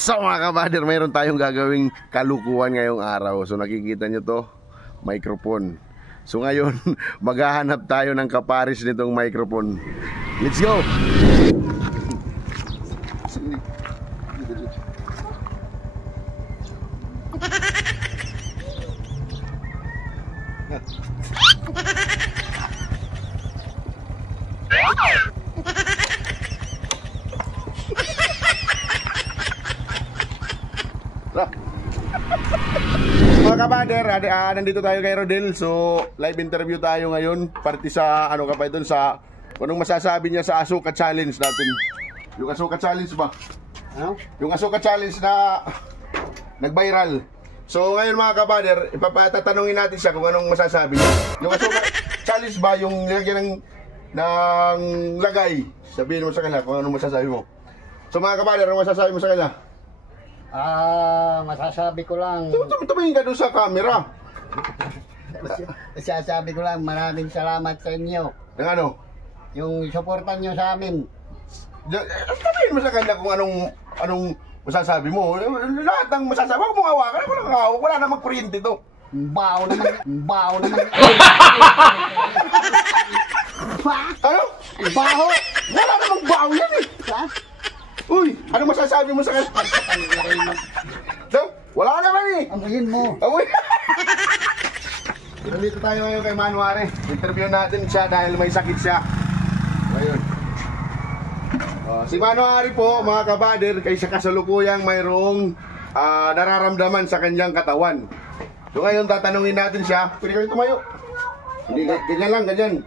So mga kabader, mayroon tayong gagawing kalukuhan ngayong araw. So nakikita nyo to, microphone. So ngayon, maghahanap tayo ng kaparis nitong microphone. Let's go! Mga kabader, nandito tayo kay Rodel. So live interview tayo ngayon. Party sa ano ka pa doon sa anong masasabi niya sa Asuka Challenge natin. Yung Asuka Challenge ba? Ano? Yung Asuka Challenge na nag-viral. So ngayon mga kabader, ipapatatanungin natin siya kung anong masasabi niya. Yung Asuka Challenge ba, yung nilagyan ng lagay. Sabihin mo sa kanila kung anong masasabi mo. So mga kabader, anong masasabi mo sa kanila? Masasabi ko lang. Tumingin ka doon sa camera. Masasabi ko lang, maraming salamat sa inyo. Ng ano? Yung suportan nyo sa amin. Sabihin mo sa kanya kung anong masasabi mo. Lahat ng masasabi, huwag mong hawakan. Wala na magkuryente to. Bao naman. Bao naman. Ano? Baho. Wala namang bao yan eh. Ha? Uy, anong masasabi mo sa kanya? Wala naman eh. Amuyin mo. Amoy. Nandito tayo ngayon kay Manuare. Interview natin siya dahil may sakit siya. Ayun. Si Manuare po, mga kabader, kay siya kasalukuyang mayroong nararamdaman sa kanyang katawan. So ngayon tatanungin natin siya. Pwede kayo tumayo. Hindi, ganyan lang, ganyan.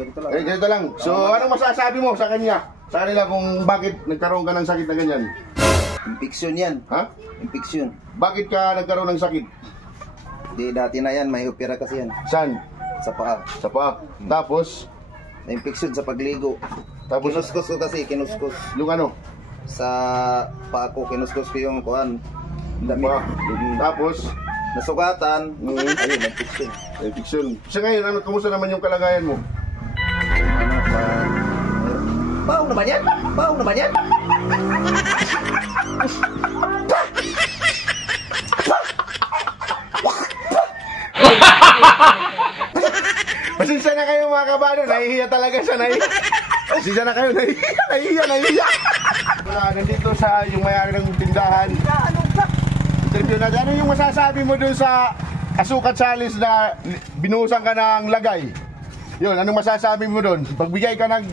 Ganito lang. Ganito lang. So anong masasabi mo sa kanya? Sa kanila kung bakit nagkaroon ka ng sakit na ganyan? Infeksyon yan. Ha? Infeksyon. Bakit ka nagkaroon ng sakit? Di dati na yan, may opera kasi yan. Saan? Sa paa. Sa paa. Tapos? May infeksyon sa pagligo. Tapos? Kinuskos ko kasi, kinuskos. Yung ano? Sa paa ko, kinuskos ko yung kuhan. Dami. Tapos? Nasugatan. Ayun, infeksyon. Infeksyon. Sa ngayon, ano, kumusta naman yung kalagayan mo? Ano, baong naman yan! Baong naman yan! Pasensya na kayo mga kabader, nahihiya talaga siya, nahihiya. Pasensya na kayo, nahihiya. Nandito sa yung may-ari ng tindahan. Interview natin. Ano yung masasabi mo dun sa Asuka Challenge na binuhusan ka ng lagay? Yun, anong masasabi mo dun? Pagbigay ka ng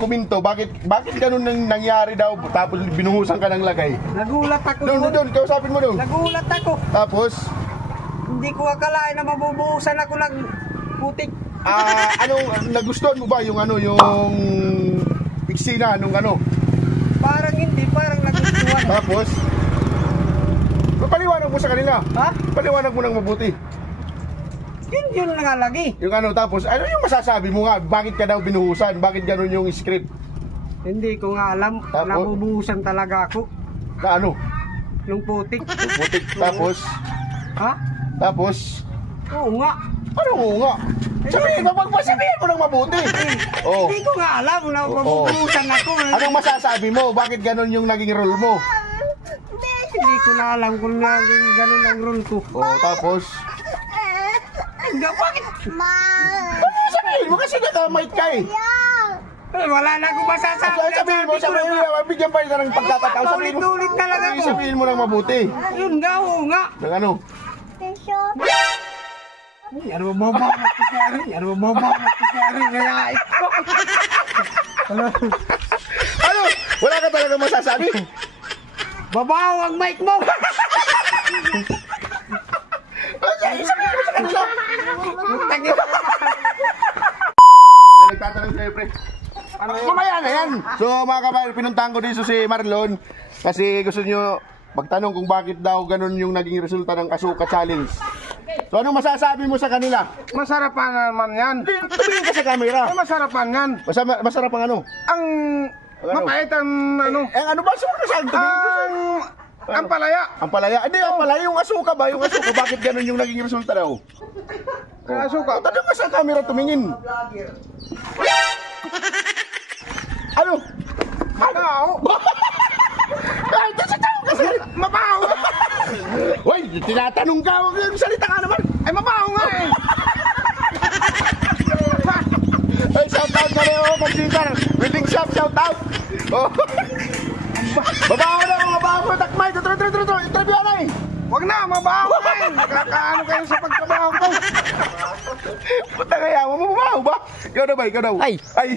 kuminto, bakit ganun nang nangyari daw tapos binuhusan ka ng lagay? Nagulat ako. Doon, kausapin mo doon. Nagulat ako. Tapos? Hindi ko akalain na mabubuhusan ako ng putik. Anong nagustuhan mo ba yung piksina nung ano? Parang hindi, parang nagustuhan. Tapos? Paliwanag mo sa kanila. Ha? Paliwanag mo nang mabuti. Yun nga lagi. Yung ano, tapos, ano yung masasabi mo nga? Bakit ka daw binuhusan? Bakit ganun yung script? Hindi ko nga alam. Tapos? Nabubuhusan talaga ako. Na ano? Yung putik. Yung putik. Tapos? Ha? Tapos? Oo nga. Ano mo nga? Sabihin mo nang mabuti. Oh. Hindi ko nga alam na mabubuhusan ako. Anong masasabi mo? Bakit ganun yung naging role mo? Hindi ko na alam kung naging ganun ang role ko. Oh, tapos? Bakit? Sabihin mo kasi nakamait ka eh. Wala na akong masasabi. Sabihin mo, bigyan pa rin ng pagkakataon. Ulit-ulit talaga ako. Sabihin mo lang mabuti. Yun nga, oo nga. Ng ano? Ano ba mababat ko kaya? Ano ba mababat ko kaya? Ngayain ko. Ano? Wala ka talaga masasabi? Babaw ang mic mo! Sabihin mo sa kanila. Nagtatanong kayo, pre. Mamaya na yan. So mga kabayan, pinuntahan ko dito si Marlon kasi gusto nyo magtanong kung bakit daw ganun yung naging resulta ng Asuka Challenge. So anong masasabi mo sa kanila? Masarapan naman yan. Tumingin ka sa camera. Ay, masarapan yan. Masarap ang ano? Ang mapait ang ano. Ano ba? Saan Ang palaya. Ang palaya? Hindi, ang palaya. Yung asuka ba? Yung asuka, bakit ganun yung naging resulta daw? Ang asuka. Tanong ka sa camera, tumingin. Ano? Ano? Ay, sa tao kasi. tinatanong ka, salita ka naman. Ay, mabaho nga eh. Ay, shout out ka rin ako, Mag-Sitar. Wedding shop, shout out. Oh. Babaho na, babaho na, takmay. Tro, interview na eh. Wag na, mabaho nga eh. Nakakaano kayo sa pagkabaho ko. Puta kaya, mabaho ba? Ikaw na ba, ikaw na. Ay. Ay.